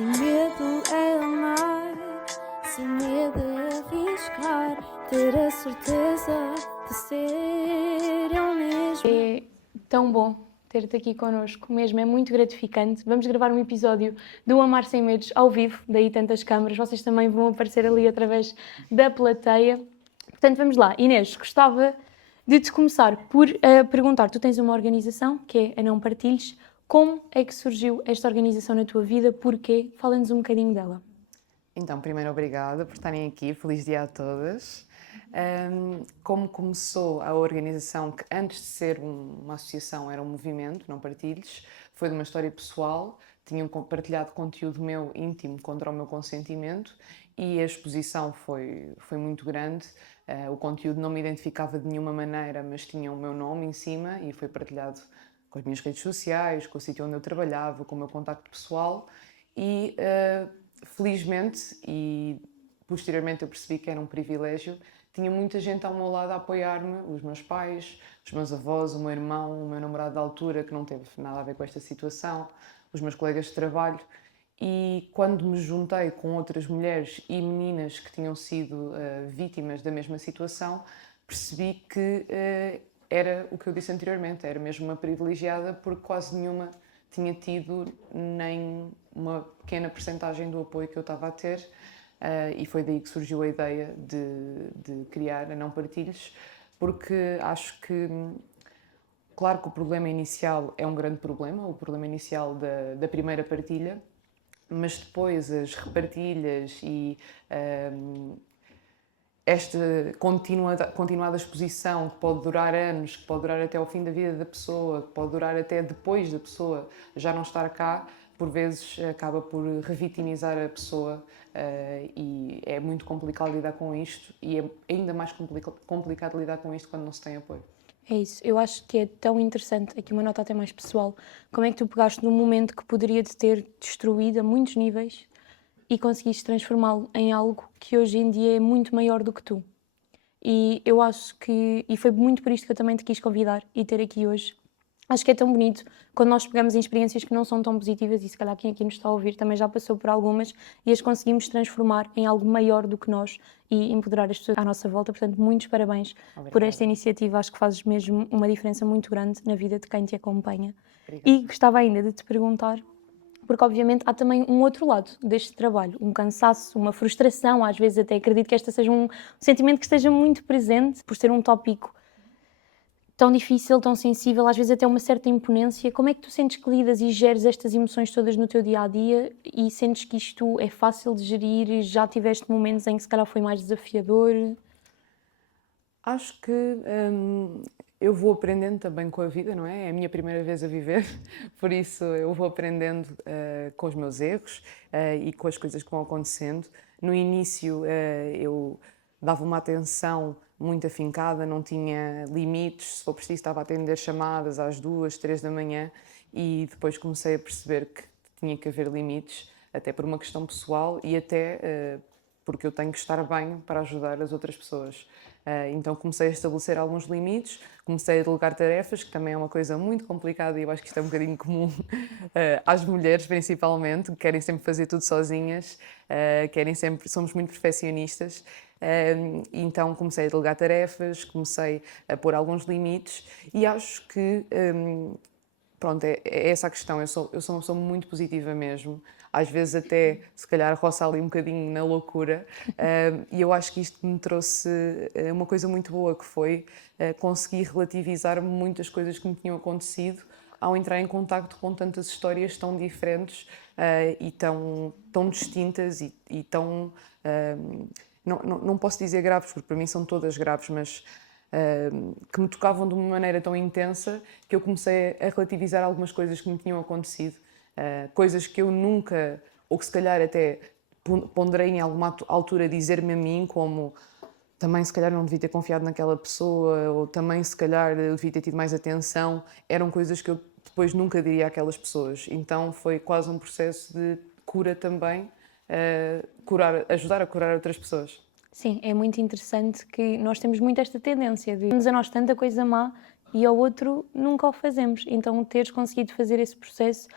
Sem medo é amar, sem medo é arriscar, ter a certeza de ser eu mesmo. É tão bom ter-te aqui connosco, mesmo, é muito gratificante. Vamos gravar um episódio do Amar Sem Medos ao vivo, daí tantas câmaras, vocês também vão aparecer ali através da plateia. Portanto, vamos lá. Inês, gostava de te começar por perguntar, tu tens uma organização que é a Não Partilhes, como é que surgiu esta organização na tua vida, porquê? Fala-nos um bocadinho dela. Então, primeiro, obrigada por estarem aqui. Feliz dia a todas. Como começou a organização, que antes de ser uma associação era um movimento, Não Partilhes, foi de uma história pessoal. Tinham partilhado conteúdo meu íntimo contra o meu consentimento e a exposição foi muito grande. O conteúdo não me identificava de nenhuma maneira, mas tinha o meu nome em cima e foi partilhado com as minhas redes sociais, com o sítio onde eu trabalhava, com o meu contacto pessoal e felizmente, e posteriormente eu percebi que era um privilégio, tinha muita gente ao meu lado a apoiar-me, os meus pais, os meus avós, o meu irmão, o meu namorado da altura, que não teve nada a ver com esta situação, os meus colegas de trabalho. E quando me juntei com outras mulheres e meninas que tinham sido vítimas da mesma situação, percebi que era o que eu disse anteriormente, era mesmo uma privilegiada porque quase nenhuma tinha tido nem uma pequena percentagem do apoio que eu estava a ter e foi daí que surgiu a ideia de criar a Não Partilhes, porque acho que, claro que o problema inicial é um grande problema, o problema inicial da primeira partilha, mas depois as repartilhas e esta continuada exposição que pode durar anos, que pode durar até ao fim da vida da pessoa, que pode durar até depois da pessoa já não estar cá, por vezes acaba por revitimizar a pessoa e é muito complicado lidar com isto e é ainda mais complicado lidar com isto quando não se tem apoio. É isso, eu acho que é tão interessante, aqui uma nota até mais pessoal, como é que tu pegaste num momento que poderia te ter destruído a muitos níveis e conseguiste transformá-lo em algo que hoje em dia é muito maior do que tu. E eu acho que, e foi muito por isto que eu também te quis convidar e ter aqui hoje. Acho que é tão bonito quando nós pegamos em experiências que não são tão positivas e se calhar quem aqui nos está a ouvir também já passou por algumas e as conseguimos transformar em algo maior do que nós e empoderar as pessoas à nossa volta. Portanto, muitos parabéns por esta iniciativa. Acho que fazes mesmo uma diferença muito grande na vida de quem te acompanha. Obrigada. E gostava ainda de te perguntar, porque obviamente há também um outro lado deste trabalho, um cansaço, uma frustração, às vezes até acredito que este seja um sentimento que esteja muito presente, por ser um tópico tão difícil, tão sensível, às vezes até uma certa imponência. Como é que tu sentes que lidas e geres estas emoções todas no teu dia-a-dia e sentes que isto é fácil de gerir? Já tiveste momentos em que se calhar foi mais desafiador? Acho que eu vou aprendendo também com a vida, não é? É a minha primeira vez a viver, por isso eu vou aprendendo com os meus erros e com as coisas que vão acontecendo. No início eu dava uma atenção muito afincada, não tinha limites, se for preciso estava a atender chamadas às 2, 3 da manhã e depois comecei a perceber que tinha que haver limites, até por uma questão pessoal e até porque eu tenho que estar bem para ajudar as outras pessoas. Então comecei a estabelecer alguns limites, comecei a delegar tarefas, que também é uma coisa muito complicada e eu acho que isto é um bocadinho comum às mulheres principalmente, que querem sempre fazer tudo sozinhas, somos muito perfeccionistas. Então comecei a delegar tarefas, comecei a pôr alguns limites e acho que pronto, é essa a questão. Eu sou uma pessoa muito positiva mesmo. Às vezes até, se calhar, roça ali um bocadinho na loucura. E eu acho que isto me trouxe uma coisa muito boa, que foi conseguir relativizar muitas coisas que me tinham acontecido ao entrar em contacto com tantas histórias tão diferentes e tão distintas e tão... não posso dizer graves, porque para mim são todas graves, mas que me tocavam de uma maneira tão intensa que eu comecei a relativizar algumas coisas que me tinham acontecido, coisas que eu nunca, ou que se calhar até ponderei em alguma altura dizer-me a mim como também se calhar não devia ter confiado naquela pessoa, ou também se calhar eu devia ter tido mais atenção, eram coisas que eu depois nunca diria àquelas pessoas. Então foi quase um processo de cura também, ajudar a curar outras pessoas. Sim, é muito interessante que nós temos muito esta tendência de fazermos a nós tanta coisa má e ao outro nunca o fazemos. Então, teres conseguido fazer esse processo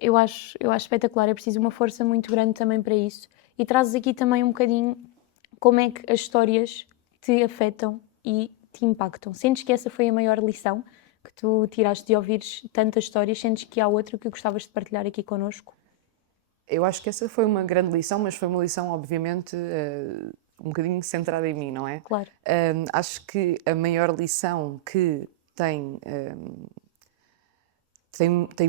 eu acho espetacular, é preciso uma força muito grande também para isso. E trazes aqui também um bocadinho como é que as histórias te afetam e te impactam. Sentes que essa foi a maior lição que tu tiraste de ouvires tantas histórias? Sentes que há outra que gostavas de partilhar aqui connosco? Eu acho que essa foi uma grande lição, mas foi uma lição, obviamente, um bocadinho centrada em mim, não é? Claro. Acho que a maior lição que tem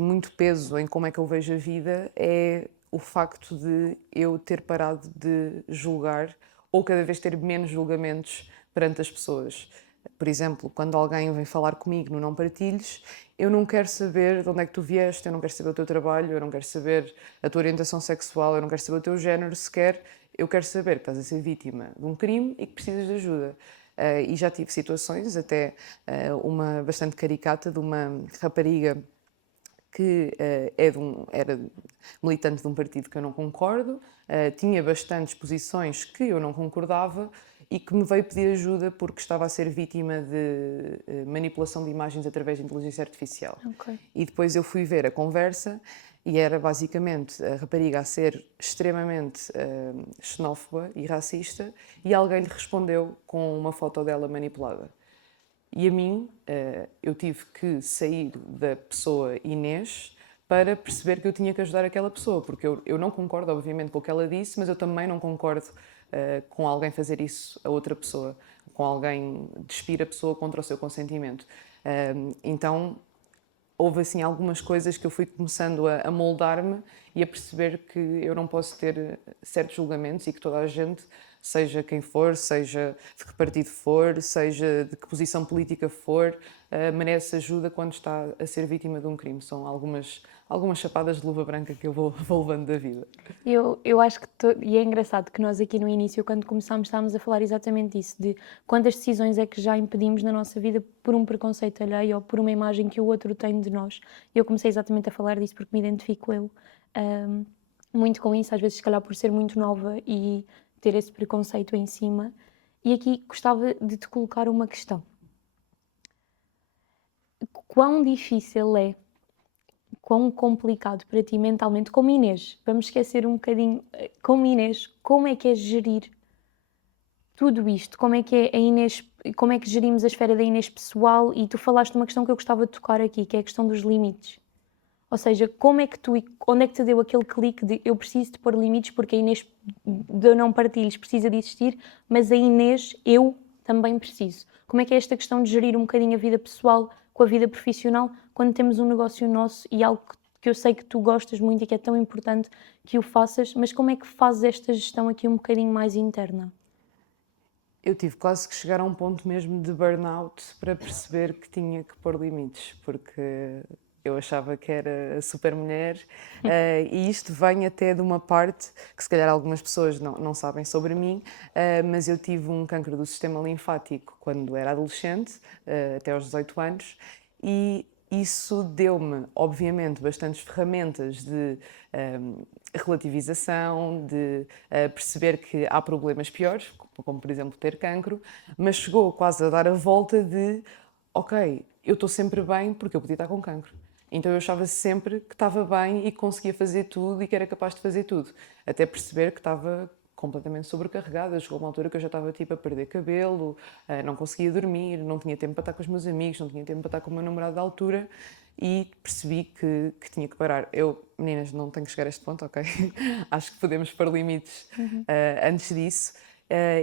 muito peso em como é que eu vejo a vida é o facto de eu ter parado de julgar ou cada vez ter menos julgamentos perante as pessoas. Por exemplo, quando alguém vem falar comigo no Não Partilhes, eu não quero saber de onde é que tu vieste, eu não quero saber o teu trabalho, eu não quero saber a tua orientação sexual, eu não quero saber o teu género sequer, eu quero saber que estás a ser vítima de um crime e que precisas de ajuda. E já tive situações, até uma bastante caricata, de uma rapariga que era militante de um partido que eu não concordo, tinha bastantes posições que eu não concordava e que me veio pedir ajuda porque estava a ser vítima de manipulação de imagens através de inteligência artificial. Ok. E depois eu fui ver a conversa e era basicamente a rapariga a ser extremamente xenófoba e racista e alguém lhe respondeu com uma foto dela manipulada. E a mim, eu tive que sair da pessoa Inês para perceber que eu tinha que ajudar aquela pessoa, porque eu não concordo, obviamente, com o que ela disse, mas eu também não concordo com alguém fazer isso a outra pessoa, com alguém despir a pessoa contra o seu consentimento. Então, houve assim algumas coisas que eu fui começando a moldar-me e a perceber que eu não posso ter certos julgamentos e que toda a gente, seja quem for, seja de que partido for, seja de que posição política for, merece ajuda quando está a ser vítima de um crime. São algumas chapadas de luva branca que eu vou levando da vida. Eu acho que, e é engraçado que nós aqui no início, quando começámos, estávamos a falar exatamente disso, de quantas decisões é que já impedimos na nossa vida por um preconceito alheio ou por uma imagem que o outro tem de nós. Eu comecei exatamente a falar disso porque me identifico eu muito com isso, às vezes se calhar por ser muito nova e ter esse preconceito em cima. E aqui gostava de te colocar uma questão. Quão difícil é, quão complicado para ti mentalmente, como Inês, vamos esquecer um bocadinho, como Inês, como é que é gerir tudo isto? Como é que é a Inês, como é que gerimos a esfera da Inês pessoal? E tu falaste de uma questão que eu gostava de tocar aqui, que é a questão dos limites. Ou seja, como é que onde é que te deu aquele clique de eu preciso de pôr limites porque a Inês de Não Partilhes precisa de existir, mas a Inês, eu também preciso. Como é que é esta questão de gerir um bocadinho a vida pessoal com a vida profissional quando temos um negócio nosso e algo que eu sei que tu gostas muito e que é tão importante que o faças, mas como é que fazes esta gestão aqui um bocadinho mais interna? Eu tive quase que chegar a um ponto mesmo de burnout para perceber que tinha que pôr limites, porque eu achava que era a super mulher e isto vem até de uma parte que se calhar algumas pessoas não sabem sobre mim, mas eu tive um cancro do sistema linfático quando era adolescente, até aos 18 anos, e isso deu-me, obviamente, bastantes ferramentas de relativização, de perceber que há problemas piores, como por exemplo ter cancro, mas chegou quase a dar a volta de ok, eu estou sempre bem porque eu podia estar com cancro. Então eu achava sempre que estava bem e que conseguia fazer tudo e que era capaz de fazer tudo. Até perceber que estava completamente sobrecarregada. Chegou uma altura que eu já estava tipo a perder cabelo, não conseguia dormir, não tinha tempo para estar com os meus amigos, não tinha tempo para estar com o meu namorado da altura e percebi que tinha que parar. Eu, meninas, não tenho que chegar a este ponto, ok? Acho que podemos pôr limites antes disso.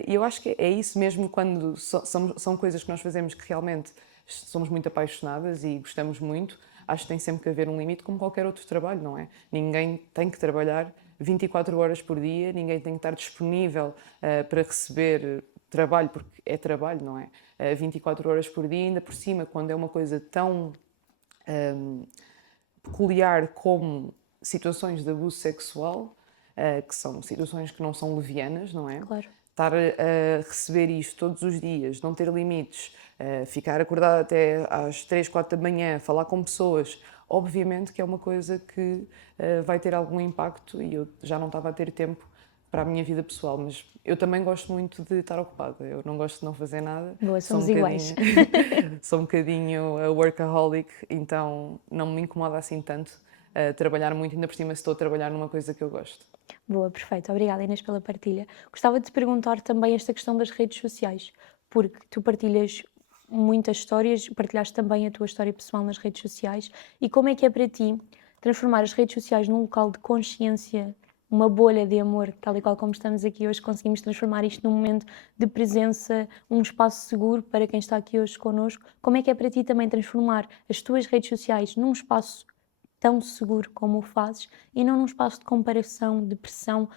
E eu acho que é isso mesmo quando são coisas que nós fazemos que realmente somos muito apaixonadas e gostamos muito. Acho que tem sempre que haver um limite, como qualquer outro trabalho, não é? Ninguém tem que trabalhar 24 horas por dia, ninguém tem que estar disponível para receber trabalho, porque é trabalho, não é? 24 horas por dia, ainda por cima, quando é uma coisa tão peculiar como situações de abuso sexual, que são situações que não são levianas, não é? Claro. Estar a receber isto todos os dias, não ter limites, ficar acordado até às 3, 4 da manhã, falar com pessoas, obviamente que é uma coisa que vai ter algum impacto e eu já não estava a ter tempo para a minha vida pessoal, mas eu também gosto muito de estar ocupada, eu não gosto de não fazer nada. Boa, somos iguais. Sou um bocadinho workaholic, então não me incomoda assim tanto trabalhar muito, ainda por cima se estou a trabalhar numa coisa que eu gosto. Boa, perfeito. Obrigada, Inês, pela partilha. Gostava de te perguntar também esta questão das redes sociais, porque tu partilhas muitas histórias, partilhaste também a tua história pessoal nas redes sociais, e como é que é para ti transformar as redes sociais num local de consciência, uma bolha de amor, tal e qual como estamos aqui hoje, conseguimos transformar isto num momento de presença, um espaço seguro para quem está aqui hoje connosco. Como é que é para ti também transformar as tuas redes sociais num espaço tão seguro como o fazes e não num espaço de comparação, de pressão?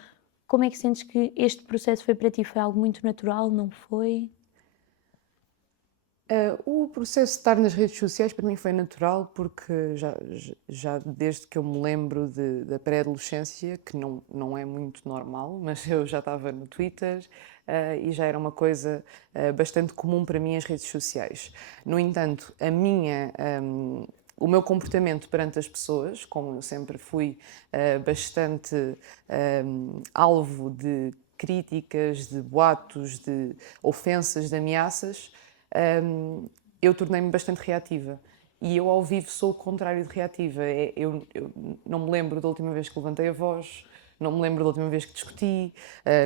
Como é que sentes que este processo foi para ti? Foi algo muito natural, não foi? O processo de estar nas redes sociais para mim foi natural porque já desde que eu me lembro da pré-adolescência, que não é muito normal, mas eu já estava no Twitter, e já era uma coisa bastante comum para mim as redes sociais. No entanto, o meu comportamento perante as pessoas, como eu sempre fui bastante alvo de críticas, de boatos, de ofensas, de ameaças, eu tornei-me bastante reativa. E eu ao vivo sou o contrário de reativa. Eu não me lembro da última vez que levantei a voz, não me lembro da última vez que discuti,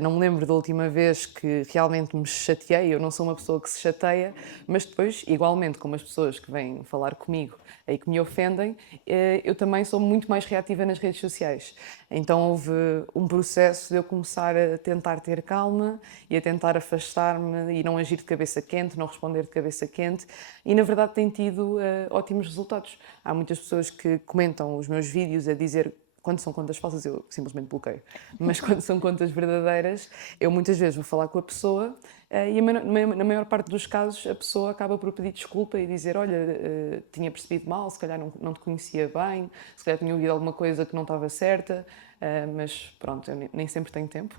não me lembro da última vez que realmente me chateei. Eu não sou uma pessoa que se chateia, mas depois, igualmente como as pessoas que vêm falar comigo e que me ofendem, eu também sou muito mais reativa nas redes sociais. Então houve um processo de eu começar a tentar ter calma e a tentar afastar-me e não agir de cabeça quente, não responder de cabeça quente, e na verdade tem tido ótimos resultados. Há muitas pessoas que comentam os meus vídeos a dizer. Quando são contas falsas, eu simplesmente bloqueio. Mas quando são contas verdadeiras, eu muitas vezes vou falar com a pessoa e na maior parte dos casos a pessoa acaba por pedir desculpa e dizer: olha, tinha percebido mal, se calhar não te conhecia bem, se calhar tinha ouvido alguma coisa que não estava certa, mas pronto, eu nem sempre tenho tempo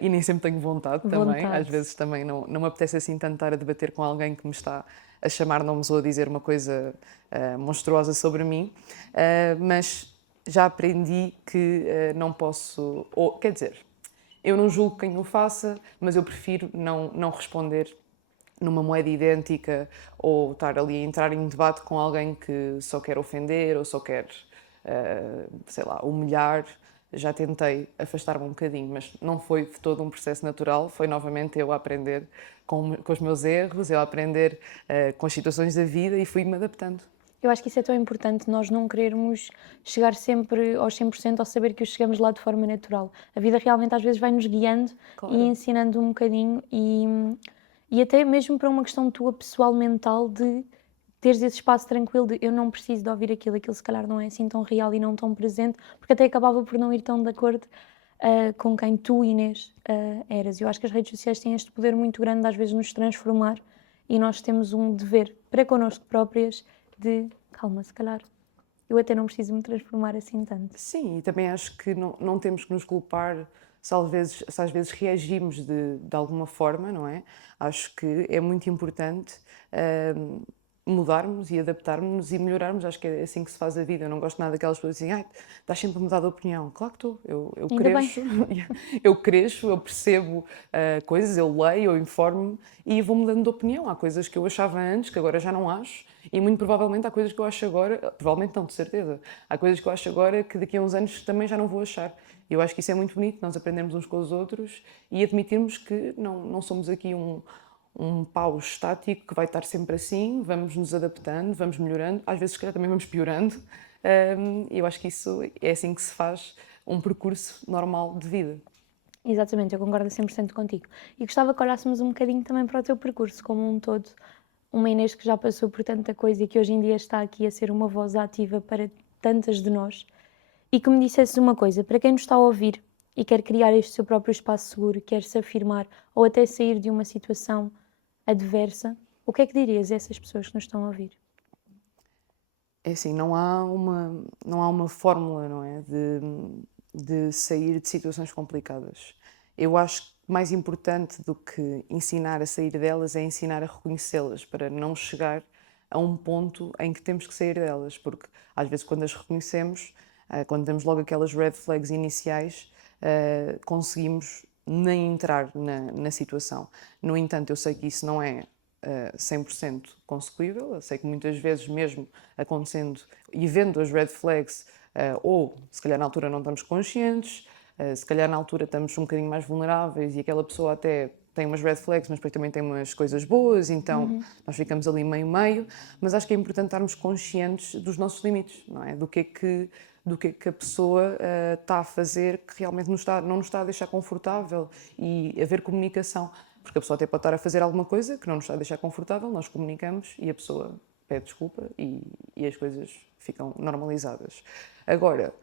e nem sempre tenho vontade também. Às vezes também não me apetece assim tanto estar a debater com alguém que me está a chamar nomes ou a dizer uma coisa monstruosa sobre mim, mas já aprendi que não posso, ou, quer dizer, eu não julgo quem o faça, mas eu prefiro não responder numa moeda idêntica ou estar ali a entrar em debate com alguém que só quer ofender ou só quer, sei lá, humilhar. Já tentei afastar-me um bocadinho, mas não foi todo um processo natural, foi novamente eu a aprender com os meus erros, eu a aprender com as situações da vida e fui-me adaptando. Eu acho que isso é tão importante, nós não querermos chegar sempre aos 100% ou saber que chegamos lá de forma natural. A vida realmente às vezes vai-nos guiando e ensinando um bocadinho e até mesmo para uma questão tua pessoal, mental, de teres esse espaço tranquilo de eu não preciso de ouvir aquilo se calhar não é assim tão real e não tão presente, porque até acabava por não ir tão de acordo com quem tu, Inês, eras. Eu acho que as redes sociais têm este poder muito grande de às vezes nos transformar e nós temos um dever para connosco próprias de, calma, se calhar eu até não preciso me transformar assim tanto. Sim, e também acho que não temos que nos culpar se às vezes reagimos de alguma forma, não é? Acho que é muito importante mudarmos e adaptarmos e melhorarmos. Acho que é assim que se faz a vida. Eu não gosto nada daquelas pessoas que dizem: ai, estás sempre a mudar de opinião. Claro que estou. Eu Ainda bem. cresço, eu cresço, eu percebo coisas, eu leio, eu informo-me e vou mudando de opinião. Há coisas que eu achava antes que agora já não acho. E muito provavelmente há coisas que eu acho agora, provavelmente não, de certeza, há coisas que eu acho agora que daqui a uns anos também já não vou achar. E eu acho que isso é muito bonito, nós aprendermos uns com os outros e admitirmos que não somos aqui um pau estático que vai estar sempre assim, vamos nos adaptando, vamos melhorando, às vezes se calhar também vamos piorando. E eu acho que isso é assim que se faz um percurso normal de vida. Exatamente, eu concordo 100% contigo. E gostava que olhássemos um bocadinho também para o teu percurso como um todo. Uma Inês que já passou por tanta coisa e que hoje em dia está aqui a ser uma voz ativa para tantas de nós. E que me dissesses uma coisa, para quem nos está a ouvir e quer criar este seu próprio espaço seguro, quer se afirmar ou até sair de uma situação adversa, o que é que dirias a essas pessoas que nos estão a ouvir? É assim, não há uma fórmula, não é? De sair de situações complicadas. Eu acho que mais importante do que ensinar a sair delas é ensinar a reconhecê-las, para não chegar a um ponto em que temos que sair delas, porque às vezes quando as reconhecemos, quando damos logo aquelas red flags iniciais, conseguimos nem entrar na situação. No entanto, eu sei que isso não é 100% consecuível. Eu sei que muitas vezes, mesmo acontecendo e vendo as red flags, ou se calhar na altura não estamos conscientes, se calhar na altura estamos um bocadinho mais vulneráveis e aquela pessoa até tem umas red flags, mas depois também tem umas coisas boas, então nós ficamos ali meio-meio, mas acho que é importante estarmos conscientes dos nossos limites, não é? Do que é que a pessoa está a fazer que realmente não nos está a deixar confortável e haver comunicação, porque a pessoa até pode estar a fazer alguma coisa que não nos está a deixar confortável, nós comunicamos e a pessoa pede desculpa e as coisas ficam normalizadas. Agora,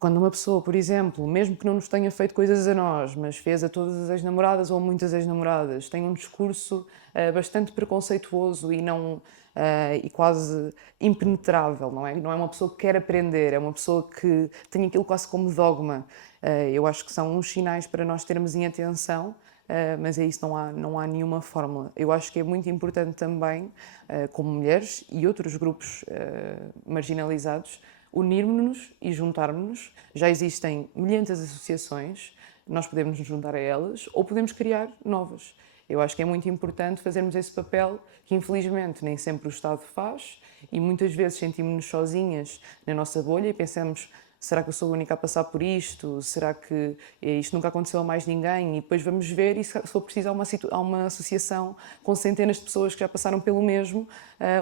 quando uma pessoa, por exemplo, mesmo que não nos tenha feito coisas a nós, mas fez a todas as ex-namoradas ou a muitas ex-namoradas, tem um discurso bastante preconceituoso e quase impenetrável, não é? Não é uma pessoa que quer aprender, é uma pessoa que tem aquilo quase como dogma. Eu acho que são uns sinais para nós termos em atenção, mas é isso, não há nenhuma fórmula. Eu acho que é muito importante também, como mulheres e outros grupos marginalizados, unirmos-nos e juntarmos-nos. Já existem milhares de associações, nós podemos nos juntar a elas ou podemos criar novas. Eu acho que é muito importante fazermos esse papel que, infelizmente, nem sempre o Estado faz e muitas vezes sentimos-nos sozinhas na nossa bolha e pensamos: será que eu sou a única a passar por isto? Será que isto nunca aconteceu a mais ninguém? E depois vamos ver e, se for preciso, há uma associação com centenas de pessoas que já passaram pelo mesmo,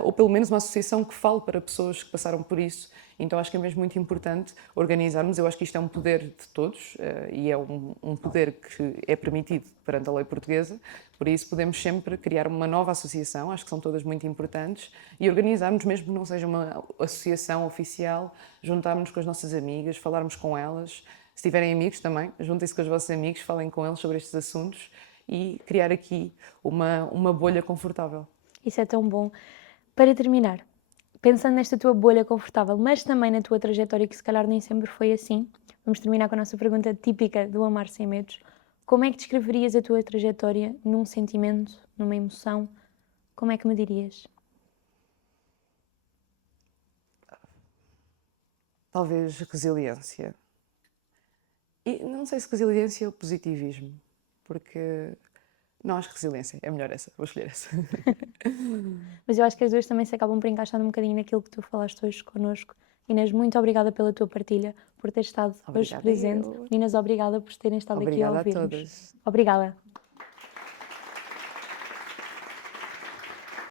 ou pelo menos uma associação que fale para pessoas que passaram por isso. Então acho que é mesmo muito importante organizarmos. Eu acho que isto é um poder de todos e é um poder que é permitido perante a lei portuguesa. Por isso podemos sempre criar uma nova associação, acho que são todas muito importantes, e organizarmos, mesmo que não seja uma associação oficial, juntarmos com as nossas amigas, falarmos com elas. Se tiverem amigos também, juntem-se com os vossos amigos, falem com eles sobre estes assuntos e criar aqui uma bolha confortável. Isso é tão bom. Para terminar, pensando nesta tua bolha confortável, mas também na tua trajetória, que se calhar nem sempre foi assim, vamos terminar com a nossa pergunta típica do Amar Sem Medos. Como é que descreverias a tua trajetória num sentimento, numa emoção? Como é que me dirias? Talvez resiliência. E não sei se resiliência ou positivismo, porque não, acho que resiliência é melhor essa, vou escolher essa. Mas eu acho que as duas também se acabam por encaixar um bocadinho naquilo que tu falaste hoje connosco. Inês, muito obrigada pela tua partilha, por ter estado hoje Obrigada presente. eu. Meninas, obrigada por terem estado aqui a Obrigada a ouvir-nos. todas. Obrigada.